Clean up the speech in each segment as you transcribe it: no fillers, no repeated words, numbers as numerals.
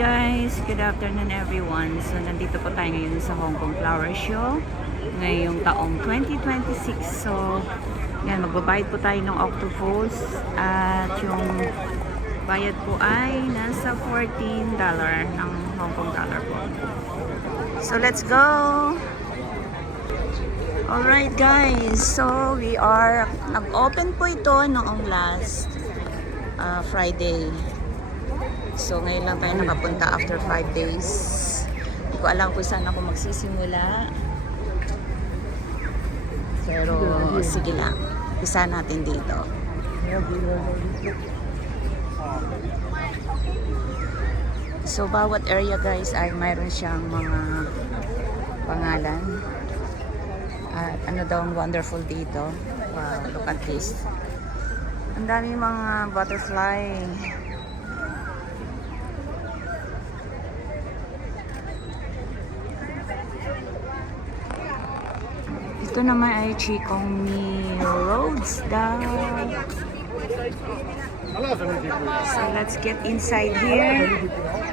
guys, good afternoon everyone. So nandito po tayo ngayon sa Hong Kong Flower Show ngayong taong 2026. So yan, magbabayad po tayo ng octopus at yung bayad po ay nasa $14 ng Hong Kong dollar po. So let's go! Alright guys, so we are nag-open po ito noong last Friday. So ngayon lang tayo nakapunta after 5 days. Hindi ko alam kung saan ako magsisimula. Pero sige lang, isa natin dito. So bawat area guys ay mayroon siyang mga pangalan. At ano daw ang wonderful dito. Wow, look at this. Ang dami mga butterfly. Ito naman ay Chikong Roads daw. So let's get inside here.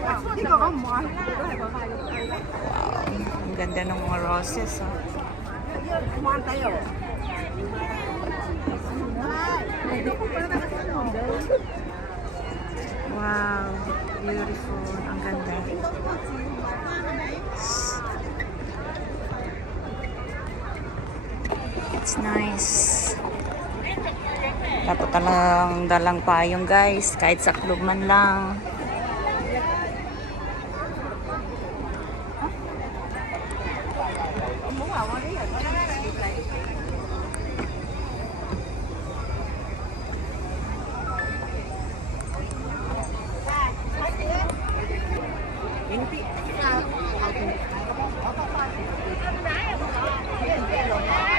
Wow, ang ganda ng mga roses. Oh. Wow, beautiful. Ang ganda. It's nice. Dapat talang dalang payong guys, kahit sa club man lang.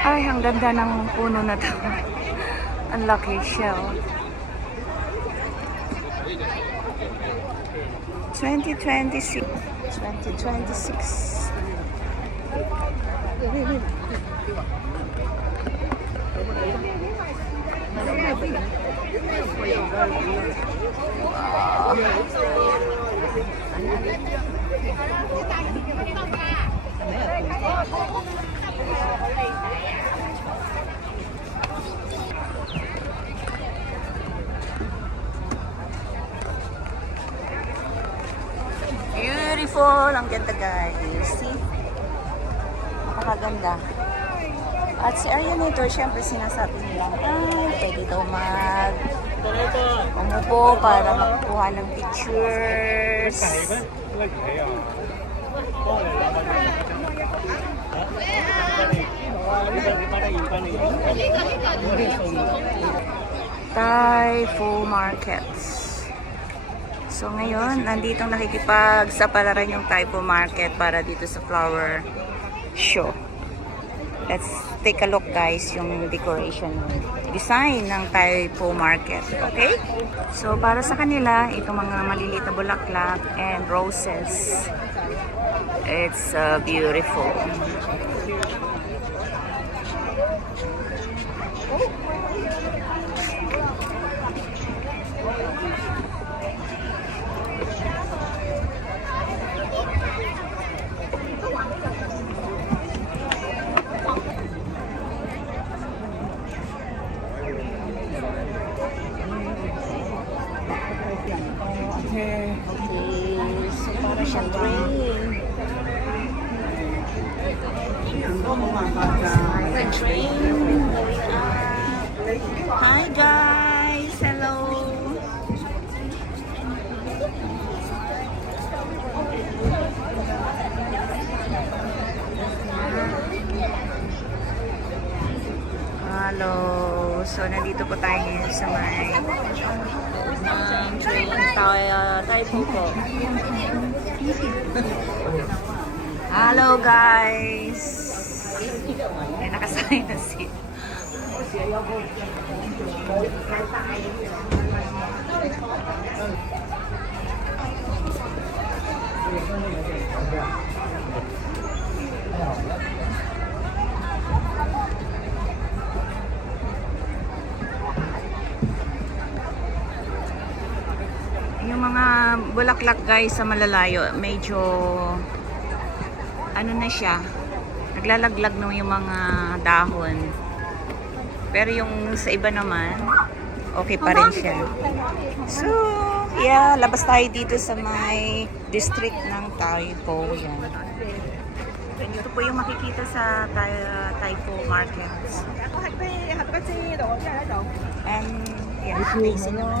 Ay, ang ganda ng puno na to. Ang laki siya. 2026. 2026. Beautiful! Ang ganda guys. See? Napakaganda. At sa area nito, syempre sinasabi nilang ay, pwede daw umupo para magkuha ng pictures. Thai Full Markets. So ngayon, nandito nakikipagsapalaran yung Thai Full Market para dito sa flower show. Let's take a look guys, yung decoration, design ng Thai Full Market. Okay? So para sa kanila, itong mga maliliit na bulaklak and roses. It's beautiful. Okay, so para siyang train. The train going up. Hi guys! Hello! Hello! So nandito po tayo ngayon sa may train Thai Full po. Hello guys! May nakasakay na seat. Yung mga mga bulaklak guys sa malalayo, medyo ano na siya, naglalaglag na yung mga dahon. Pero yung sa iba naman, okay pa rin siya. So, yeah, labas tayo dito sa may district ng Taipo. Yan. Ito po yung makikita sa Taipo Markets. And, yeah, amazing naman.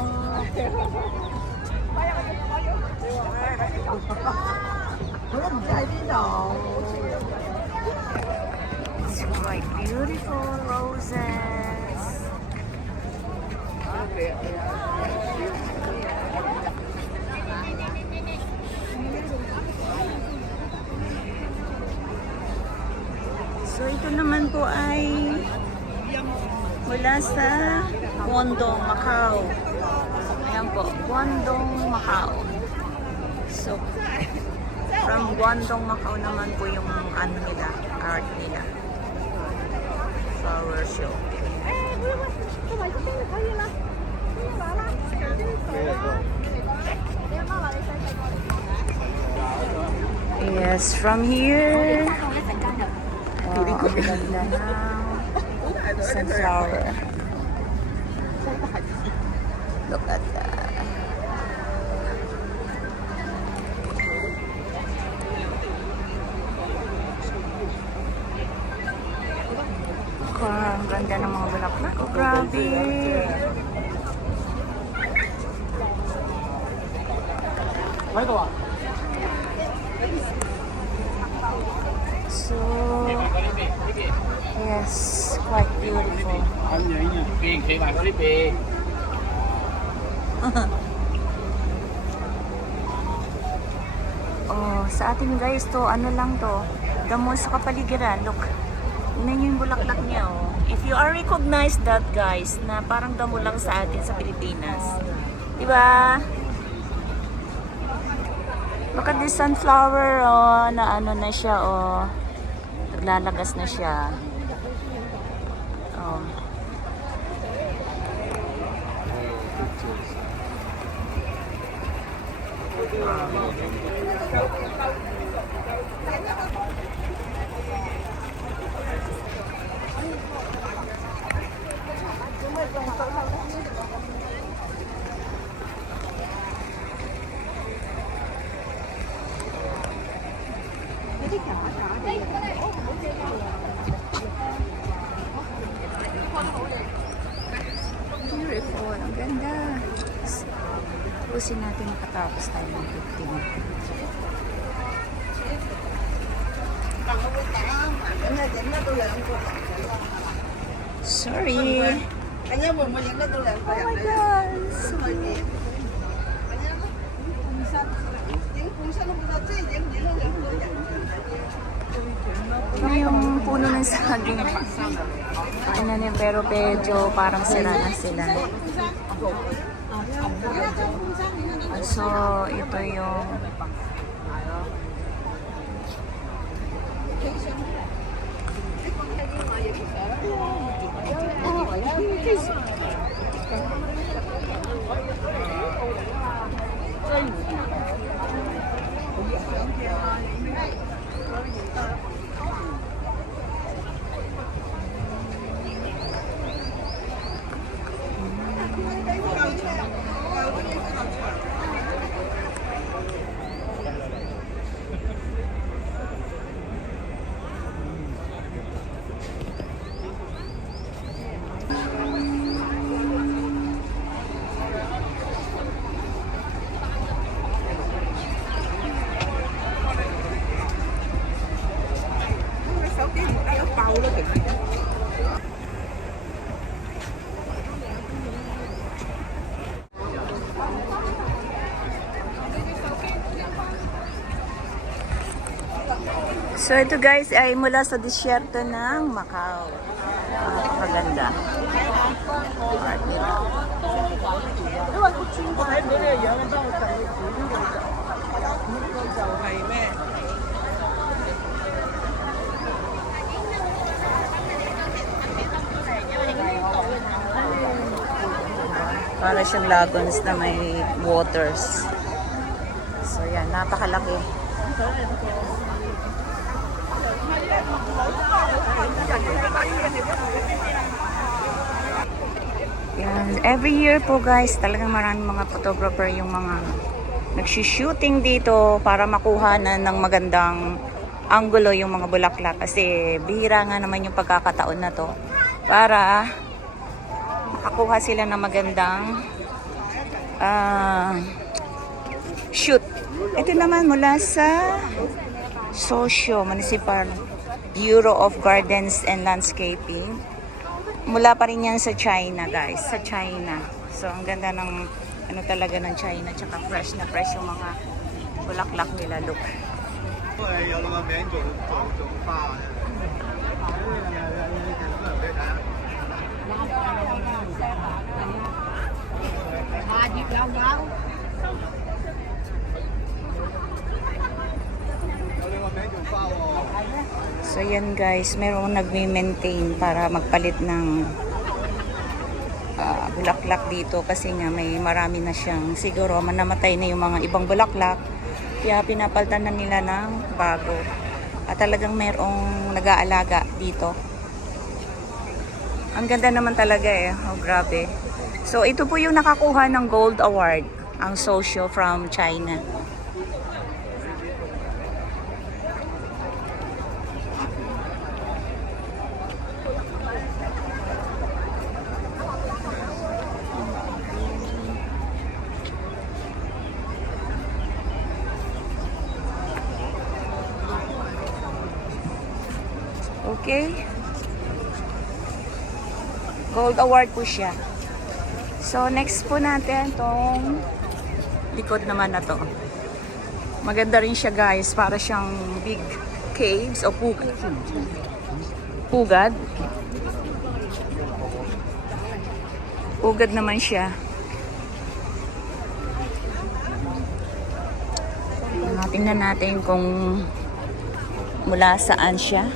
It's quite beautiful roses. So ito naman po ay mula sa Guangdong, Macau. Ayan po, Guangdong, Macau. So, from Guangdong, Macau naman po yung ano nila, art nila. Flower show. Yes, from here. Wow, ang ganda ng sunflower. Look at that. Ang ganda ng mga bulaklak. Oh, grabe. So, yes, quite beautiful. Oh, sa atin guys to, ano lang to, damo sa kapaligiran. Look, tingnan nyo yung bulaklak niya, oh. If you are recognize that guys, na parang damo lang sa atin sa Pilipinas. Diba? Look at this sunflower, oh, na ano na siya, oh. Naglalagas na siya. Oh. Beautiful. Ang ganda. Pusin natin makatapos tayo ng 15. Sorry. Oh my God. Yung puno ng saging. Ano niya, pero medyo parang sira na sila. So, ito yung So ito guys ay mula sa disyerto ng Macau. Napakaganda. Art nila. Para siyang lagoons na may waters. yan, napakalaki. Yan, every year po guys, talagang maraming mga photographer yung mga nagshishooting dito para makuha na ng magandang angulo yung mga bulaklak kasi bihira nga naman yung pagkakataon na to para makakuha sila ng magandang shoot. Ito naman mula sa Socio Municipal Bureau of Gardens and Landscaping. Mula pa rin yan sa China guys, sa China. So ang ganda ng ano talaga ng China, tsaka fresh na fresh yung mga bulaklak nila. Look. 有咁嘅名做花嘅。So yan guys, merong nagme-maintain para magpalit ng bulaklak dito kasi nga may marami na siyang siguro namatay na yung mga ibang bulaklak kaya pinapalitan na nila ng bago at talagang merong nag-aalaga dito. Ang ganda naman talaga eh, oh grabe. So ito po yung nakakuha ng Gold Award, ang Socio from China. Okay. Gold Award po siya. So, next po natin tong likod naman na to. Maganda rin siya guys. Para siyang big caves o pugad. Pugad. Pugad naman siya. Tingnan natin kung mula saan siya.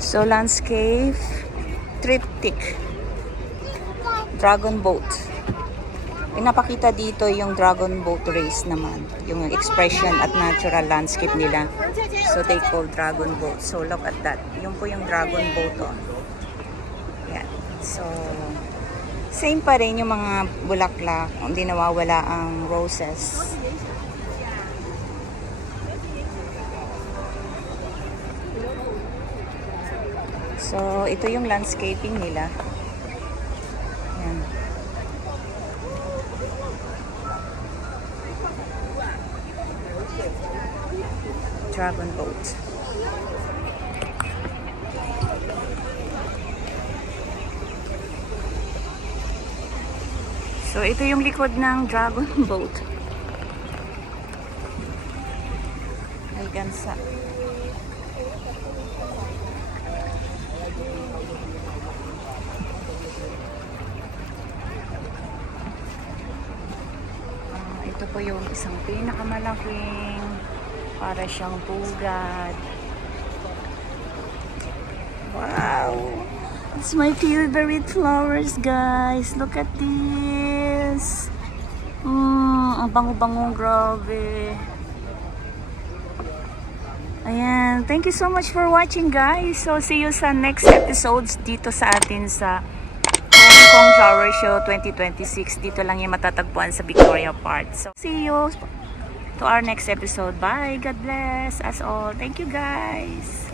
So, landscape, triptych, dragon boat. Pinapakita dito yung dragon boat race naman. Yung expression at natural landscape nila. So, they call dragon boat. So, look at that. Yung po yung dragon boat. Oh. Yan. So, same pa rin yung mga bulaklak. Hindi nawawala ang roses. So, ito yung landscaping nila. Yan. Dragon boat. So, ito yung likod ng dragon boat. Ay, gansa. Ito po yung isang pinakamalaking para siyang pugad. Wow! It's my favorite flowers, guys. Look at this. Ang bango-bango, grabe. Ayan. Thank you so much for watching, guys. So, see you sa next episodes dito sa atin sa Hong Kong Flower Show 2026. Dito lang yung matatagpuan sa Victoria Park. So, see you to our next episode. Bye. God bless us all. Thank you, guys.